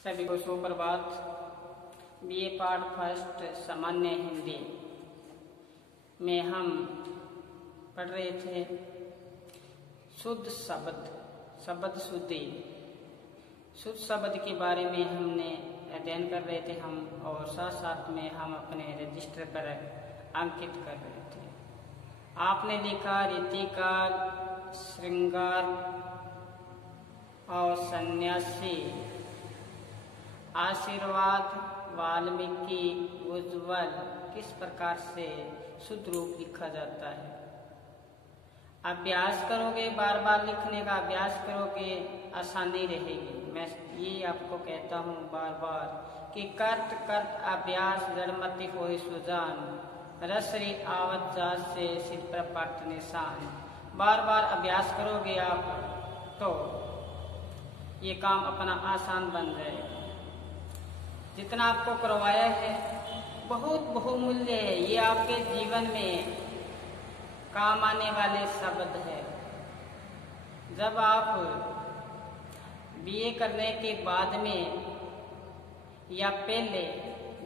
सभी को सुप्रभात। बीए पार्ट फर्स्ट सामान्य हिंदी में हम पढ़ रहे थे शुद्ध शब्द, शब्द शुद्धि, शुद्ध शब्द के बारे में हमने अध्ययन कर रहे थे हम, और साथ साथ में हम अपने रजिस्टर पर अंकित कर रहे थे। आपने लिखा रीतिकाल, श्रृंगार और सन्यासी, आशीर्वाद, वाल्मीकि, उज्ज्वल किस प्रकार से शुद्ध रूप लिखा जाता है। अभ्यास करोगे, बार बार लिखने का अभ्यास करोगे, आसानी रहेगी। मैं ये आपको कहता हूँ बार बार कि कर्त कर्त अभ्यास जड़मति होए सुजान, रसरी आवत जात से सिर पर पट निशान। बार बार अभ्यास करोगे आप तो ये काम अपना आसान बन जाएगा। जितना आपको करवाया है बहुत बहुमूल्य है, ये आपके जीवन में काम आने वाले शब्द है। जब आप बीए करने के बाद में या पहले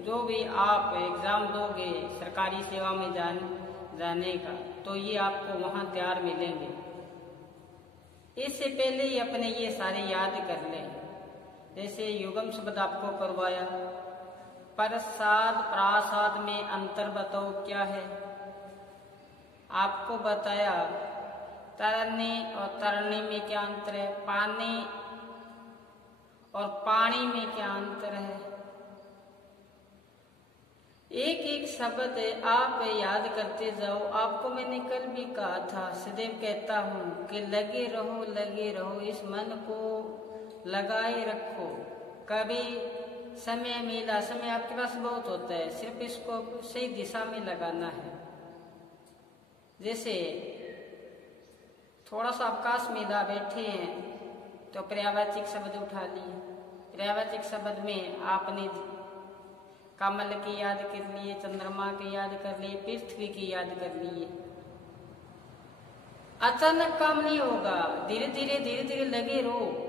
जो भी आप एग्जाम दोगे सरकारी सेवा में जाने का, तो ये आपको वहाँ तैयार मिलेंगे। इससे पहले ही अपने ये सारे याद कर लें। जैसे युगम शब्द आपको करवाया, प्रसाद प्रासाद में अंतर बताओ क्या है। आपको बताया तरने और तरनी में क्या अंतर है, पानी और पानी में क्या अंतर है। एक एक शब्द आप याद करते जाओ। आपको मैंने कल भी कहा था, सदैव कहता हूँ कि लगे रहो, इस मन को लगाए रखो। कभी समय मिला, समय आपके पास बहुत होता है, सिर्फ इसको सही दिशा में लगाना है। जैसे थोड़ा सा अवकाश मिला, बैठे हैं तो पर्यायवाची शब्द उठा लिए। पर्यायवाची शब्द में आपने कमल की याद कर लिए, चंद्रमा की याद कर लिए, पृथ्वी की याद कर लिए। अचानक काम नहीं होगा, धीरे धीरे लगे रहो।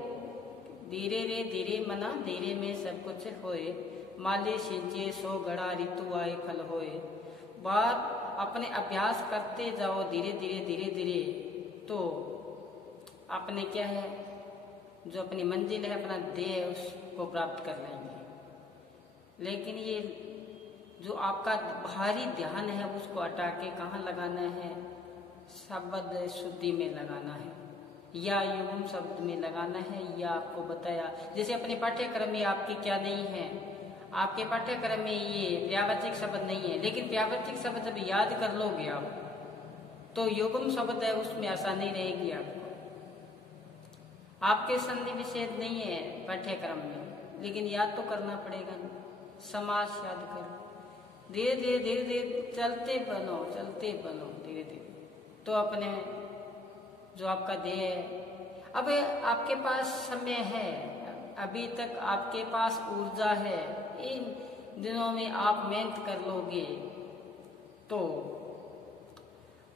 धीरे मना धीरे में सब कुछ होए, माले सिंचे सो घड़ा ऋतु आए फल होए। बात अपने अभ्यास करते जाओ धीरे धीरे, तो अपने क्या है, जो अपनी मंजिल है, अपना ध्येय उसको प्राप्त कर लेंगे। लेकिन ये जो आपका भारी ध्यान है उसको हटा के कहाँ लगाना है, शब्द शुद्धि में लगाना है या युगम शब्द में लगाना है। या आपको बताया जैसे अपने पाठ्यक्रम में आपके क्या नहीं है, आपके पाठ्यक्रम में ये पर्यायवाची शब्द नहीं है, लेकिन पर्यायवाची शब्द जब याद कर लोगे आप तो युगम शब्द है उसमें आसानी रहेगी। आपके संधि विच्छेद नहीं है पाठ्यक्रम में, लेकिन याद तो करना पड़ेगा। समास याद करो, धीरे धीरे चलते बनो धीरे तो अपने जो आपका ध्येय है। अब आपके पास समय है, अभी तक आपके पास ऊर्जा है, इन दिनों में आप मेहनत कर लोगे तो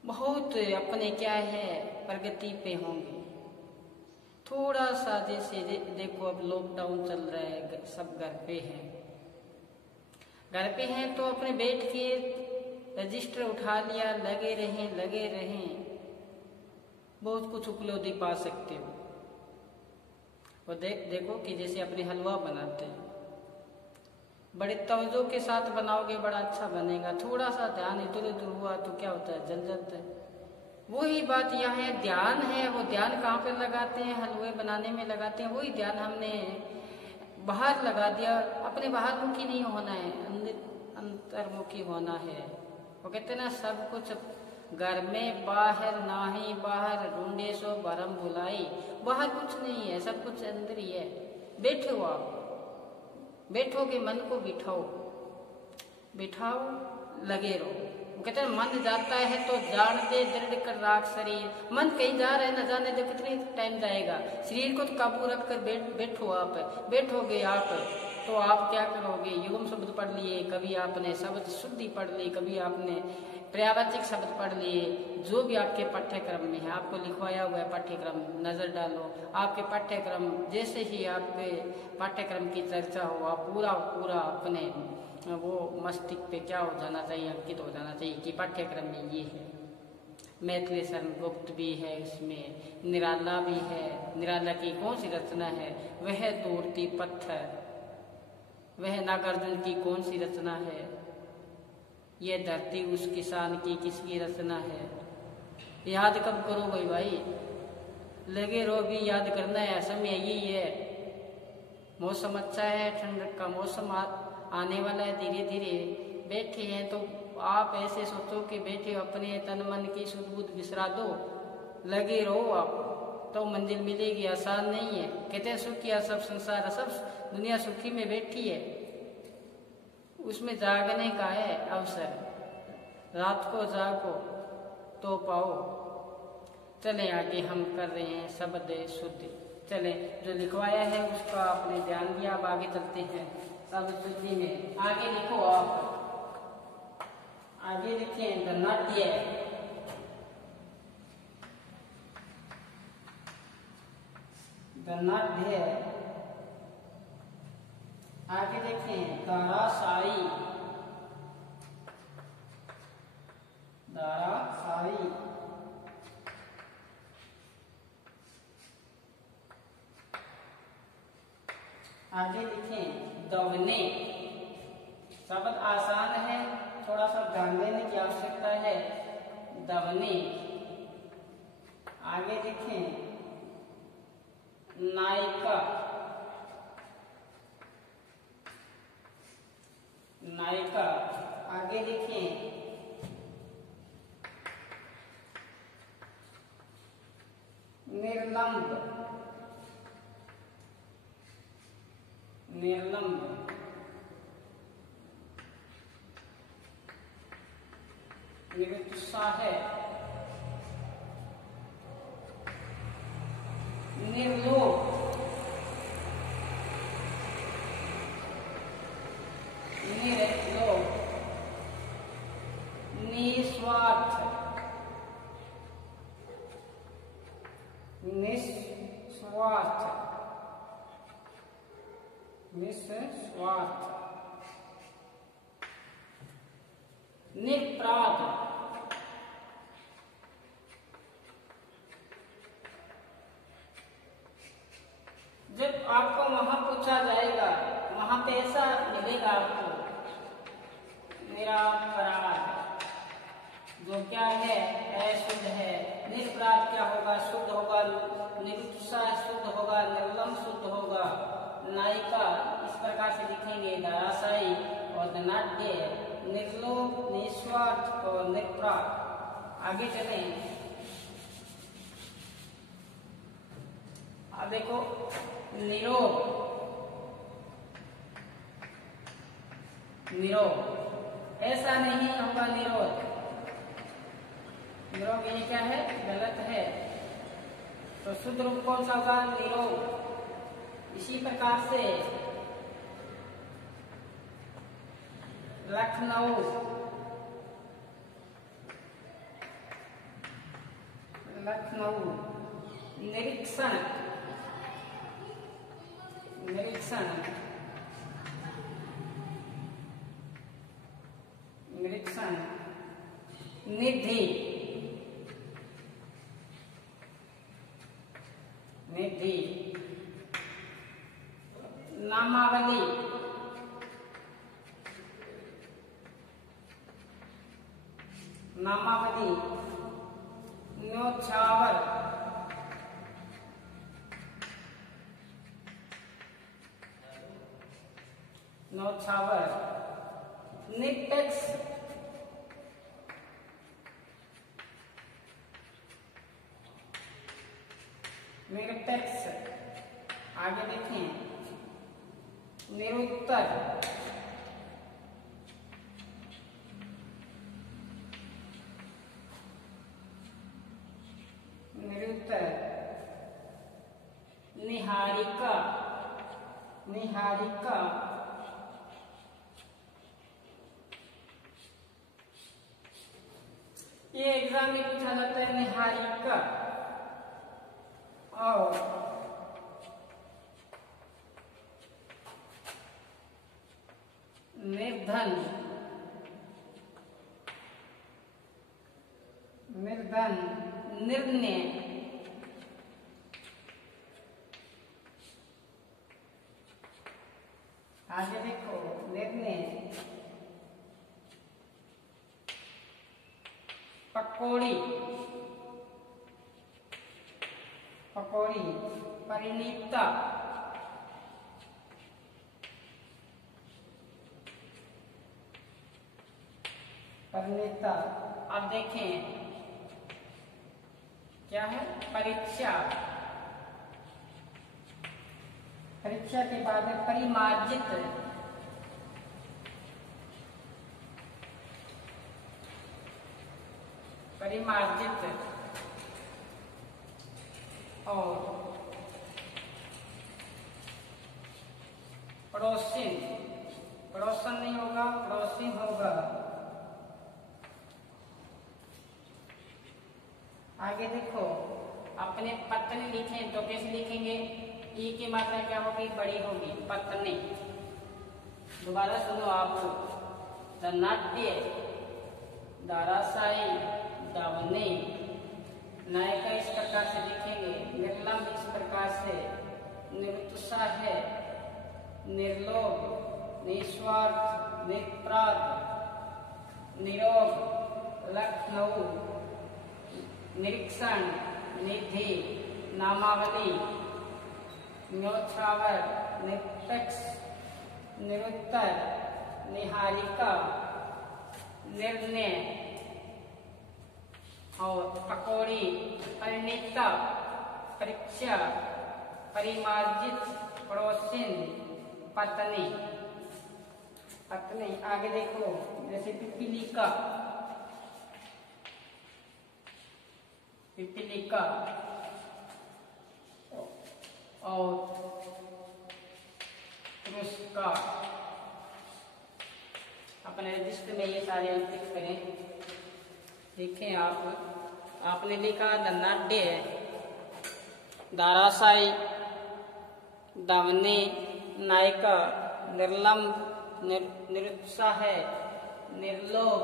बहुत अपने क्या है प्रगति पे होंगे। थोड़ा सा जैसे देखो अब लॉकडाउन चल रहा है, सब घर पे हैं तो अपने बैठ के रजिस्टर उठा लिया, लगे रहें, बहुत कुछ उपलब्धि पा सकते हो। और देखो कि जैसे अपने हलवा बनाते हैं, बड़े तवज्जो के साथ बनाओगे बड़ा अच्छा बनेगा। थोड़ा सा ध्यान इधर उधर हुआ तो क्या होता है, जल जाता है। वही बात यहाँ है, ध्यान है, वो ध्यान कहाँ पे लगाते हैं, हलवे बनाने में लगाते हैं। वही ध्यान हमने बाहर लगा दिया। अपने बाहर मुखी नहीं होना है, अंतर्मुखी होना है। वो कहते ना सब कुछ घर में बाहर नाही, बाहर ढूंढे सो भरम बुलाई। बाहर कुछ नहीं है, सब कुछ अंदर ही है। बैठे हो आप, बैठोगे मन को बिठाओ, लगे रहो। कहते हैं मन जाता है तो जान दे दृढ़ कर राख शरीर। मन कहीं जा रहा है, न जाने दे कितने टाइम जाएगा। शरीर को तो काबू रख कर बैठोगे आप तो आप क्या करोगे, युगम शब्द पढ़ लिए, कभी आपने शब्द शुद्धि पढ़ ली, कभी आपने पर्यायवाचक शब्द पढ़ लिए। जो भी आपके पाठ्यक्रम में है, आपको लिखवाया हुआ है पाठ्यक्रम, नजर डालो। आपके पाठ्यक्रम जैसे ही आपके पाठ्यक्रम की चर्चा हो, आप पूरा अपने वो मस्तिष्क पे क्या हो जाना चाहिए, अंकित हो जाना चाहिए कि पाठ्यक्रम में ये है। मैथिली शरण गुप्त भी है, इसमें निराला भी है। निराला की कौन सी रचना है? वह तोड़ती पत्थर। वह नागार्जुन की कौन सी रचना है? यह धरती उस किसान की किसकी रचना है? याद कब करोगे भाई? लगे रहो भी, याद करना है। समय यही है, मौसम अच्छा है, ठंड का मौसम आने वाला है धीरे धीरे। बैठे हैं तो आप ऐसे सोचो कि बैठे अपने तन मन की सुध बुध बिसरा दो, लगे रहो आप, तो मंजिल मिलेगी। आसान नहीं है। कहते हैं सुखिया सब संसार, सब दुनिया सुखी में बैठी है, उसमें जागने का है अवसर। रात को जागो तो पाओ। चले आगे हम कर रहे हैं शब्द शुद्धि। चले, जो लिखवाया है उसका आपने ध्यान दिया। अब आगे चलते हैं शब्द शुद्धि में। आगे लिखो आप, आगे लिखें धनाढ्य। धनाढ्य। आगे देखें धाराशायी। धाराशायी। आगे लिखें दवने। शब्द आसान है, थोड़ा सा ध्यान देने की आवश्यकता है। दवने। आगे लिखें नायिका। नायिका। आगे लिखें निर्लंब। निर्लंब। निरुत्साह। निर्लोभ। निर्लोभ। निस्वार्थ। निस्वार्थ। निस्वार्थ। निरपराध। जब आपको वहां पूछा जाएगा, वहां पे ऐसा मिलेगा आपको निरपराध, जो क्या है? अशुद्ध है। निरपराध क्या होगा? शुद्ध होगा। निरुत्साह शुद्ध होगा। निर्लंब शुद्ध होगा। नायिका इस प्रकार से लिखेंगे धाराशायी और धनाढ्य, निर्लोभ, निस्वार्थ और निरपराध। आगे चलें। अब देखो निरोग। निरोग ऐसा नहीं होगा। निरोग, निरोग ये क्या है? गलत है। तो शुद्ध रूप कौन सा होगा? निरोग। इसी प्रकार से लखनऊ। लखनऊ। निरीक्षण। निरीक्षण। निरीक्षण। निधि। निधि। नामावली। नामावली। न्योछावर। न्योछावर। निरपेक्ष। निरपेक्ष। आगे देखें निरुत्तर। निरुत्तर। निहारिका। निहारिका। ये एग्जाम में पूछा जाता है निहारिका और निर्धन, निर्धन, निर्णय, आगे देखो निर्णय, पकौड़ी, पकौड़ी, परिणीता, परिणीता। अब देखें क्या है, परीक्षा, परीक्षा के बाद है परिमार्जित, परिमार्जित और पड़ोसिन, पड़ोसन नहीं होगा, पड़ोसिन होगा। आगे देखो अपने पत्नी लिखें तो कैसे लिखेंगे, ई की मात्रा क्या होगी, बड़ी होगी, पत्नी। दोबारा सुनो आप, नाट्य, दाराशाही, दावनी, नायिका इस प्रकार से लिखेंगे, निर्लम्ब इस प्रकार से, निरुत्साह है, निर्लोभ, निस्वार्थ, निरापराध, निरोग, लखनऊ, निरीक्षण, निधि, नामावली, न्योछावर, निरपेक्ष, निरुत्तर, निहारिका, निर्णय और पकौड़ी, परिणीता, परीक्षा, परिमार्जित, पड़ोसिन, पत्नी, पत्नी। आगे देखो जैसे पिपीलिका, पिपीलिका और पुरस्कार। अपने रजिस्टर में ये सारे अंकित करें। देखें आप, आपने लिखा नाट्य, दाराशाही, दावनी, नायिका, निर्लम्ब, निरुत्साह, निर्लोभ,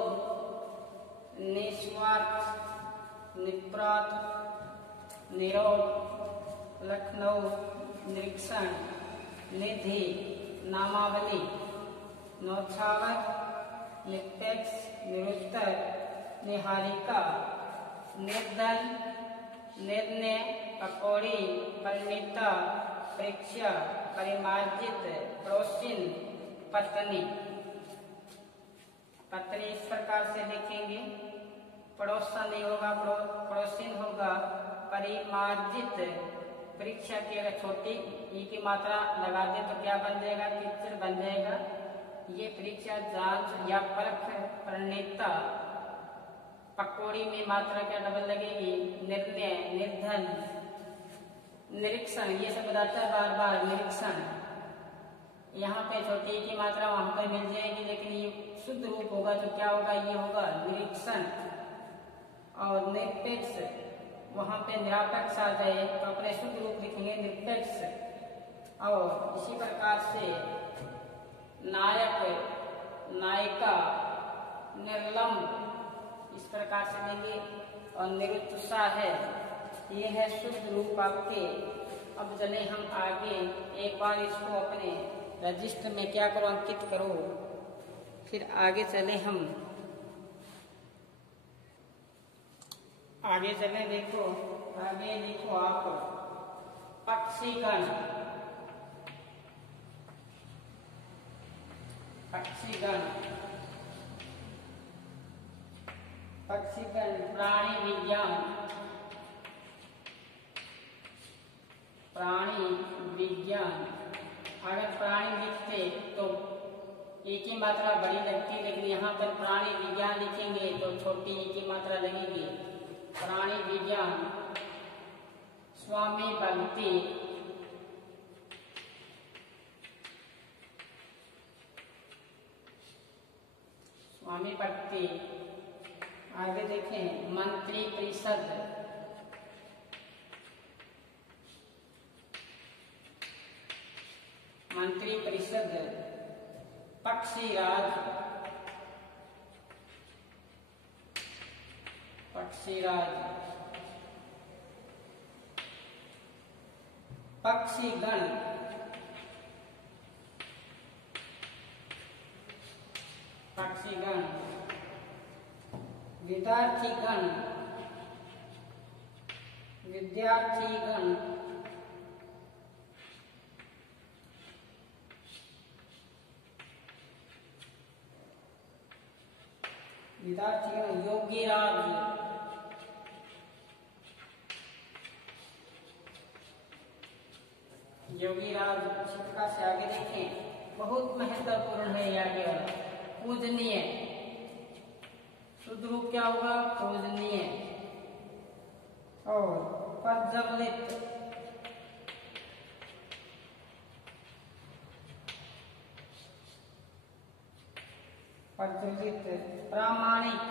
निस्वार्थ, निरापराध, निरोग, लखनऊ, निरीक्षण, निधि, नामावली, न्योछावर, निरपेक्ष, निरुत्तर, निहारिका, निर्धन, निर्णय, पकौड़ी, परिणीता, परीक्षा, परिमार्जित, पड़ोसिन, पत्नी। पत्नी इस प्रकार से लिखेंगे, पड़ोसन नहीं होगा, पड़ोसिन होगा, परिमार्जित, परीक्षा की अगर छोटी ई की मात्रा लगा दे तो क्या बन जाएगा, किच्चर बन जाएगा। ये परीक्षा, जांच या परख, परिणीता, पकौड़ी में मात्रा क्या डबल लगेगी, निर्णय, निर्धन, निरीक्षण, ये सब बताता है बार बार, निरीक्षण। यहाँ पे छोटी की मात्रा वहां पर मिल जाएगी, लेकिन ये शुद्ध रूप होगा तो क्या होगा, ये होगा निरीक्षण। और निरपेक्ष, वहां पे निरापेक्ष आ जाए तो अपने शुद्ध रूप लिखेंगे निरपेक्ष। और इसी प्रकार से नायक, नायिका, निर्लम्ब इस प्रकार से लेंगे। और निरुत्साह है, ये है शुद्ध रूप आपके। अब चले हम आगे, एक बार इसको अपने रजिस्टर में क्या करो, अंकित करो, फिर आगे चले हम। आगे चले, देखो आगे लिखो आप, पक्षीगण, पक्षीगण, पक्षीगण, प्राणी विज्ञान, प्राणी विज्ञान। अगर प्राणी लिखते तो एक ही मात्रा बड़ी लगती, लेकिन यहाँ पर प्राणी विज्ञान लिखेंगे तो छोटी एक ही मात्रा लगेगी। प्राणी विज्ञान, स्वामी भक्ति, स्वामी भक्ति, आगे देखें मंत्री परिषद, मंत्री परिषद, पक्षीराज, पक्षीराज, पक्षीगण, पक्षीगण, विद्यार्थीगण, विद्यार्थीगण, विद्यार्थीगण, योगीराज, योगीराज। शिक्षा से आगे देखें, बहुत महत्वपूर्ण है ये आगे वाला, पूजनीय, शुद्ध रूप क्या होगा? पूजनीय। और प्रज्वलित, प्रज्वलित, प्रामाणिक,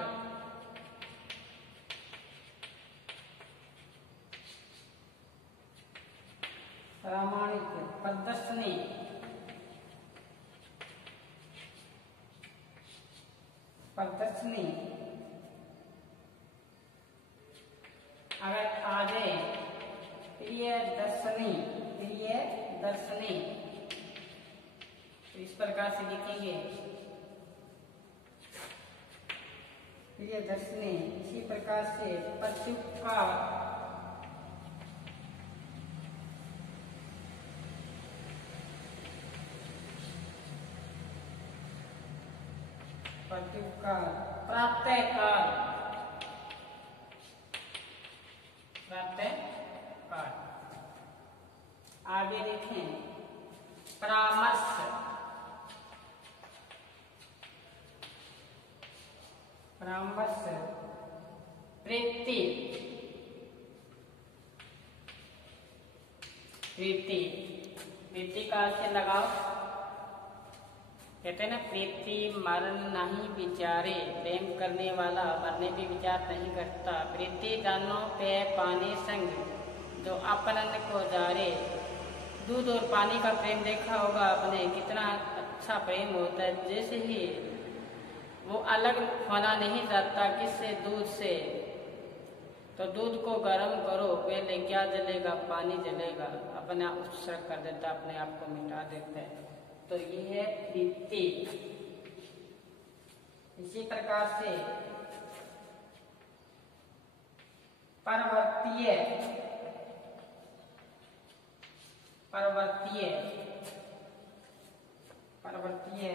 प्रामाणिक, प्रदर्शनी, प्रदर्शनी। अगर आ जाए प्रियदर्शनी, प्रियदर्शनी, तो इस प्रकार से लिखेंगे प्रियदर्शनी। इसी प्रकार से प्रत्युपकार, प्रत्युपकार, प्रातःकाल, प्रातःकाल। आगे देखें परामर्श, परामर्श, प्रीति, प्रीति, प्रीति का अर्थ लगाओ, कहते हैं ना प्रीति मरण नहीं विचारे, प्रेम करने वाला मरने भी विचार नहीं करता। प्रीति दानों पे पानी संग, जो अपनन को जारे। दूध और पानी का प्रेम देखा होगा आपने, कितना अच्छा प्रेम होता है। जैसे ही वो अलग होना नहीं चाहता किससे? दूध से। तो दूध को गर्म करो, पहले क्या जलेगा? पानी जलेगा, अपना उत्सर्ग कर देता, अपने आप को मिटा देता है। तो ये है प्रीति। इसी प्रकार से परवर्तीय, परवर्तीय, परवर्तीय।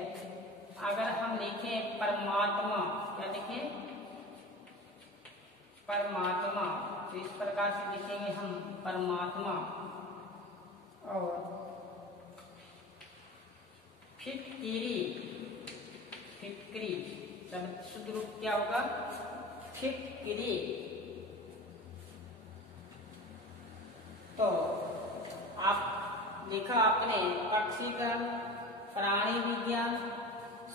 अगर हम लिखें परमात्मा, क्या लिखें? परमात्मा, तो इस प्रकार से लिखेंगे हम परमात्मा। और फिटकिरी, फिटकिरी, शुद्ध रूप क्या होगा? फिटकिरी। तो आप लिखा आपने पक्षीगण, प्राणी विज्ञान,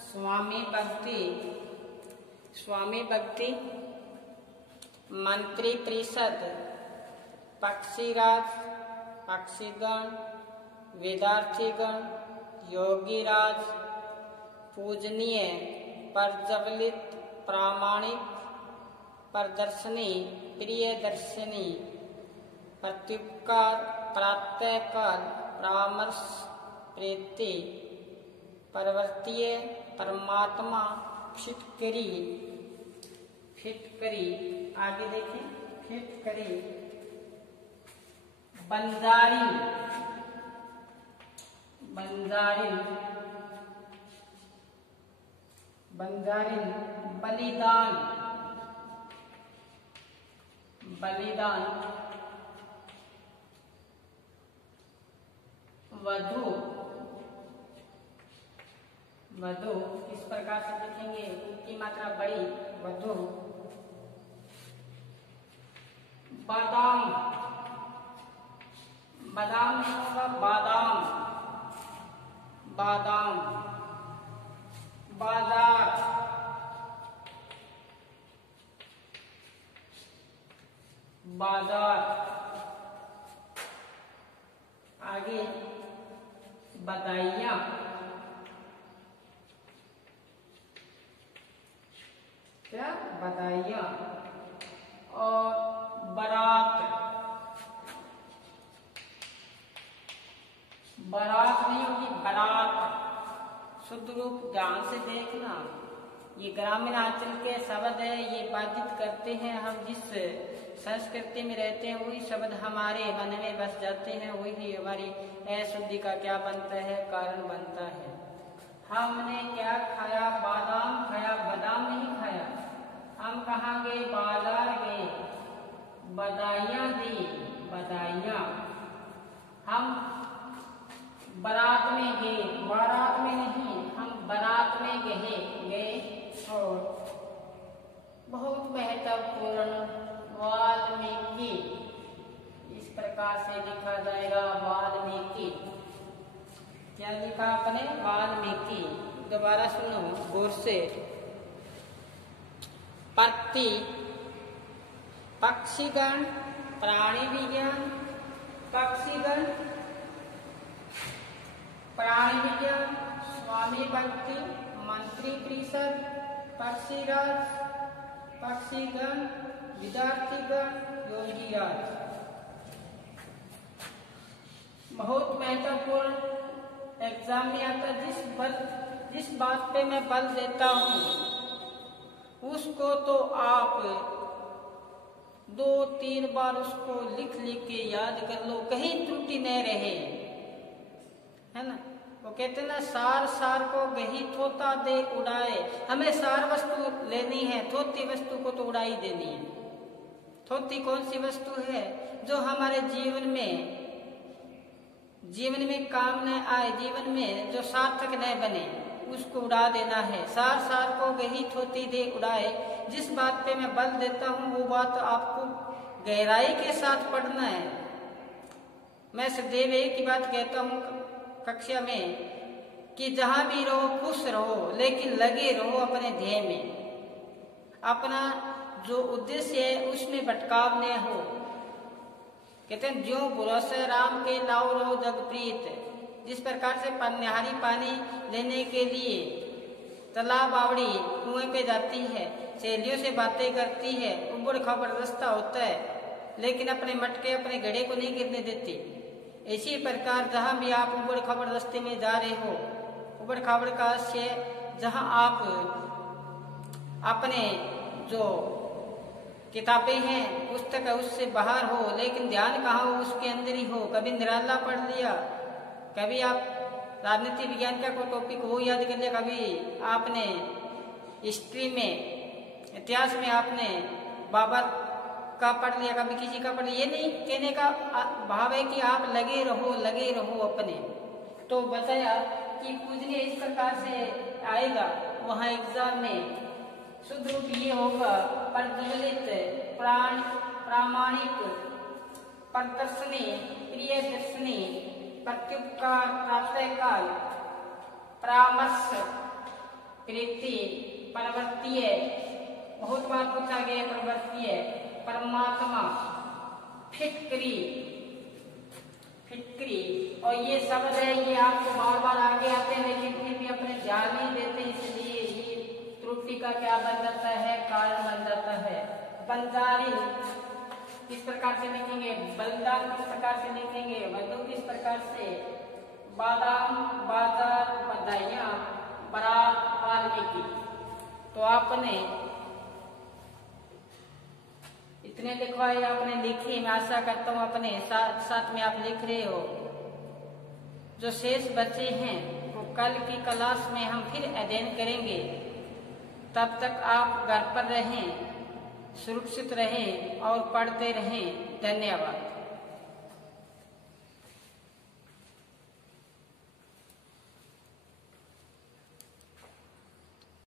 स्वामी भक्ति, स्वामी भक्ति, मंत्री परिषद, पक्षीराज, पक्षीगण, विद्यार्थीगण, योगीराज, पूजनीय, प्रज्वलित, प्रामाणिक, प्रदर्शनी, प्रियदर्शनी, प्रत्युपकार, प्रातःकाल, परामर्श, प्रीति, परवर्तीय, परमात्मा, फिटकरी, फिटकरी। आगे देखें फिटकरी, बंजारी, बंजारिन, बंजारिन, बलिदान, बलिदान, वधु, वधु। इस प्रकार से लिखेंगे, की मात्रा बड़ी, वधु। बादाम, बादाम नहीं होगा, बादाम, बादाम। बाजार, बाजार, आगे बधाइयाँ, क्या बधाइयाँ, और बारात, बारात नहीं होगी बारात। शुद्ध रूप ध्यान से देखना, ये ग्रामीण अंचल के शब्द है, ये बाधित करते हैं। हम जिस संस्कृति में रहते हैं वही शब्द हमारे मन में बस जाते हैं, वही हमारी अशुद्धि का क्या बनता है, कारण बनता है। हमने क्या खाया, बादाम खाया, बादाम नहीं खाया। हम कहाँ गए, बाजार गए, बधाइयाँ दी, बधाइयाँ। हम बारात में गए, बारात में नहीं, हम बारात में गए। और बहुत महत्वपूर्ण वाल्मीकि, इस प्रकार से लिखा जाएगा वाल्मीकि। क्या लिखा आपने, वाल्मीकि। दोबारा सुनो गौर से। पत्ती, पक्षीगण, प्राणी विज्ञान, पक्षीगण, प्राणी विज्ञान, स्वामी भक्ति, मंत्री परिषद, पक्षीराज, पक्षीगण, विद्यार्थीगण, योगीराज। बहुत महत्वपूर्ण एग्जाम में आता, जिस बात पे मैं बल देता हूँ उसको तो आप 2-3 बार उसको लिख के याद कर लो, कहीं त्रुटि न रहे, है ना। वो कहते ना, सार को गही थोता दे उड़ाए। हमें सार वस्तु लेनी है, थोती वस्तु को तो उड़ाई देनी है। थोती कौन सी वस्तु है, जो हमारे जीवन में काम न आए, जीवन में जो सार्थक न बने, उसको उड़ा देना है। सार को गही थोती दे उड़ाए। जिस बात पे मैं बल देता हूँ वो बात आपको गहराई के साथ पढ़ना है। मैं सदैव एक ही बात कहता हूँ कक्षा में कि जहां भी रहो खुश रहो, लेकिन लगे रहो अपने ध्येय में। अपना जो उद्देश्य है उसमें भटकाव न हो। कहते हैं ज्यों भरोसे राम के लाओ रहो जग प्रीत। जिस प्रकार से पन्याहारी पानी लेने के लिए तालाब बावड़ी कुएं पे जाती है, सहेलियों से बातें करती है, उबड़ खाबड़ रास्ता होता है, लेकिन अपने मटके अपने घड़े को नहीं गिरने देती। इसी प्रकार जहाँ भी आप उबड़ खाबड़ रास्ते में जा रहे हो, उबड़ खाबड़ का आशय जहाँ आप अपने जो किताबें हैं, पुस्तक है, उससे बाहर हो, लेकिन ध्यान कहाँ हो, उसके अंदर ही हो। कभी निराला पढ़ लिया, कभी आप राजनीति विज्ञान का कोई टॉपिक वो याद कर लिया, कभी आपने हिस्ट्री में, इतिहास में आपने बाबर का पढ़ लिया, कभी किसी का पढ़ लिया। ये नहीं कहने का भाव है कि आप लगे रहो अपने। तो बताया कि पूजनीय इस प्रकार से आएगा वहाँ एग्जाम में। शुद्ध रूप ये होगा प्रज्वलित, प्रामाणिक, प्रदर्शनी, प्रिय दर्शनी, प्रत्युपकार, प्रातःकाल, परामर्श, प्रीति, प्रवृत्तीय, बहुत बार पूछा गया प्रवृत्तीय, परमात्मा, फिक्री, और ये शब्द है, ये आपको बार बार आगे आते हैं, लेकिन फिर भी अपने ध्यान नहीं देते, इसलिए ये त्रुटि का क्या बन जाता है, कारण बन जाता है। बंजारी किस प्रकार से लिखेंगे, बलदान किस प्रकार से लिखेंगे, मधु किस प्रकार से, बादाम, बाजार, बधाइयाँ, बारात, वाल्मीकि। तो आपने इतने लिखवाए, आपने लिखी। मैं आशा करता हूँ अपने साथ में आप लिख रहे हो। जो शेष बचे हैं वो कल की क्लास में हम फिर अध्ययन करेंगे। तब तक आप घर पर रहें, सुरक्षित रहें और पढ़ते रहें। धन्यवाद।